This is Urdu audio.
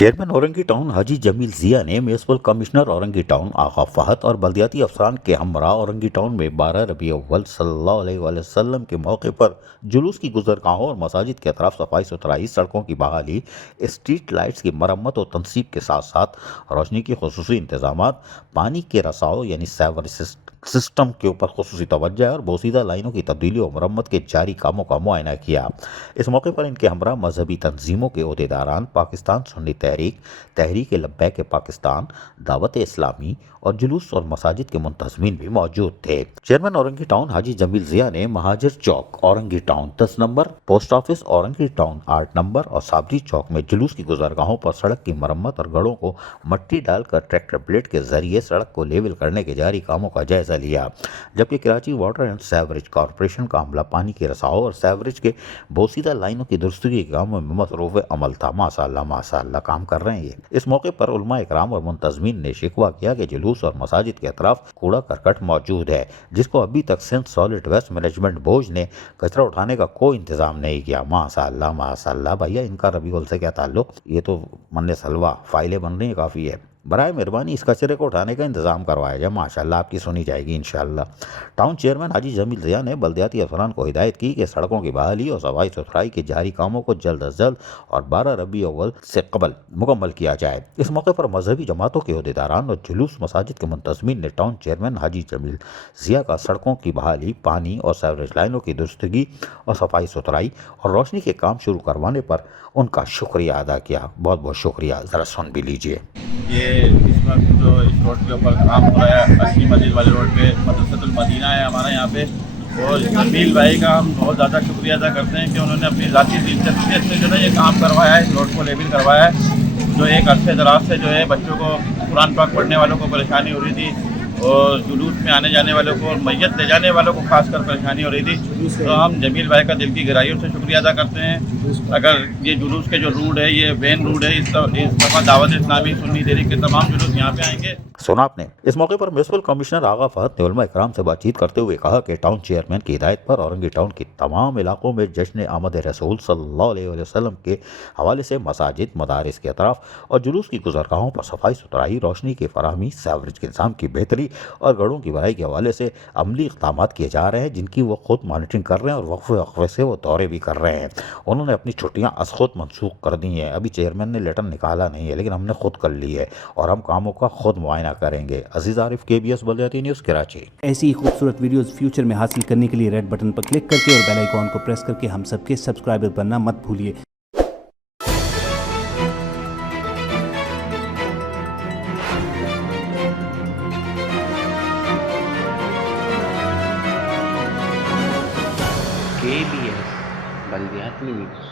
چیئرمین اورنگی ٹاؤن حاجی جمیل ضیاء نے میونسپل کمشنر اورنگی ٹاؤن آغا فہد اور بلدیاتی افسران کے ہمراہ اورنگی ٹاؤن میں 12 ربیع الاول صلی اللہ علیہ وآلہ وسلم کے موقع پر جلوس کی گزرگاہوں اور مساجد کے اطراف صفائی ستھرائی، سڑکوں کی بحالی، اسٹریٹ لائٹس کی مرمت و تنصیب کے ساتھ ساتھ روشنی کی خصوصی انتظامات، پانی کے رساؤ یعنی سیور سسٹم کے اوپر خصوصی توجہ اور بوسیدہ لائنوں کی تبدیلی و مرمت کے جاری کاموں کا معائنہ کیا۔ اس موقع پر ان کے ہمراہ مذہبی تنظیموں کے عہدیداران، پاکستان سنی تحریک، تحریک لبیک پاکستان، دعوت اسلامی اور جلوس اور مساجد کے منتظمین بھی موجود تھے۔ چیئرمین اورنگی ٹاؤن حاجی جمیل ضیاء نے مہاجر چوک Orangi town 10 number, post office Orangi town 8 number اور صابری چوک میں جلوس کی گزرگاہوں پر سڑک کی مرمت اور گڑھوں کو مٹی ڈال کر ٹریکٹر بلیڈ کے ذریعے سڑک کو لیول کرنے کے جاری کاموں کا جائزہ لیا، جبکہ Karachi water and sewerage corporation کا عملہ پانی کے رساؤ اور سیوریج کے بوسیدہ لائنوں کی درستگی کے کاموں میں مصروف عمل تھا۔ ماشاء اللہ کام کر رہے ہیں یہ۔ اس موقع پر علماء اکرام اور منتظمین نے شکوہ کیا کہ جلوس اور مساجد کے اطراف کوڑا کرکٹ موجود ہے، جس کو ابھی تک Sindh solid waste management board نے کچرا اٹھانے کا کوئی انتظام نہیں کیا۔ ماشاء اللہ بھیا، ان کا ربیع الاول سے کیا تعلق؟ یہ تو من سلوا فائلیں بن رہی ہیں کافی ہے۔ برائے مہربانی اس کچرے کو اٹھانے کا انتظام کروایا جائے۔ ماشاءاللہ آپ کی سنی جائے گی انشاءاللہ۔ ٹاؤن چیئرمین حاجی جمیل ضیاء نے بلدیاتی افسران کو ہدایت کی کہ سڑکوں کی بحالی اور صفائی ستھرائی کے جاری کاموں کو جلد از جلد اور 12 ربیع الاول سے قبل مکمل کیا جائے۔ اس موقع پر مذہبی جماعتوں کے عہدیداران اور جلوس مساجد کے منتظمین نے ٹاؤن چیئرمین حاجی جمیل ضیاء کا سڑکوں کی بحالی، پانی اور سیوریج لائنوں کی درستگی اور صفائی ستھرائی اور روشنی کے کام شروع کروانے پر ان کا شکریہ ادا کیا۔ بہت بہت شکریہ۔ ذرا سن بھی لیجیے۔ یہ اس وقت جو اس روڈ کے اوپر کام ہو رہا ہے، اصلی مسجد والے روڈ پہ مدرسۃ المدینہ ہے ہمارے یہاں پہ، اور جمیل بھائی کا ہم بہت زیادہ شکریہ ادا کرتے ہیں کہ انہوں نے اپنی ذاتی دلچسپی سے جو ہے یہ کام کروایا ہے، اس روڈ کو لیول کروایا ہے۔ جو ایک عرصے دراز سے جو ہے بچوں کو قرآن پاک پڑھنے والوں کو پریشانی ہو رہی تھی، اور جلوس میں آنے جانے والوں کو اور میت لے جانے والوں کو خاص کر پریشانی ہو رہی تھی، تو ہم جمیل بھائی کا دل کی گہرائیوں سے شکریہ ادا کرتے ہیں۔ اگر یہ جلوس کے جو روٹ ہے، یہ مین روٹ ہے، اس دفعہ دعوت اسلامی سنی تحریک کے تمام جلوس یہاں پہ آئیں گے۔ سنا آپ نے۔ اس موقع پر میونسپل کمشنر آغا فہد نے علماء اکرام سے بات چیت کرتے ہوئے کہا کہ ٹاؤن چیئرمین کی ہدایت پر اورنگی ٹاؤن کی تمام علاقوں میں جشن آمد رسول صلی اللہ علیہ وسلم کے حوالے سے مساجد، مدارس کے اطراف اور جلوس کی گزرگاہوں پر صفائی ستھرائی، روشنی کی فراہمی، سیوریج کے نظام کی بہتری اور گڑھوں کی بھرائی کے حوالے سے عملی اقدامات کیے جا رہے ہیں، جن کی وہ خود مانیٹرنگ کر رہے ہیں اور وقفے سے وہ دورے بھی کر رہے ہیں۔ انہوں نے اپنی چھٹیاں از خود منسوخ کر دی ہیں۔ ابھی چیئرمین نے لیٹر نکالا نہیں ہے، لیکن ہم نے خود کر لی ہے اور ہم کاموں کا خود معائنہ کریں گے۔ عزیز عارف، KBS بلدیاتی نیوز، کراچی۔ ایسی ہی خوبصورت ویڈیوز فیوچر میں حاصل کرنے کے لیے ریڈ بٹن پر کلک کر کے اور بیل آئیکن کو پریس کر کے ہم سب کے سبسکرائبر بننا مت بھولیے۔ KBS بلدیاتی نیوز۔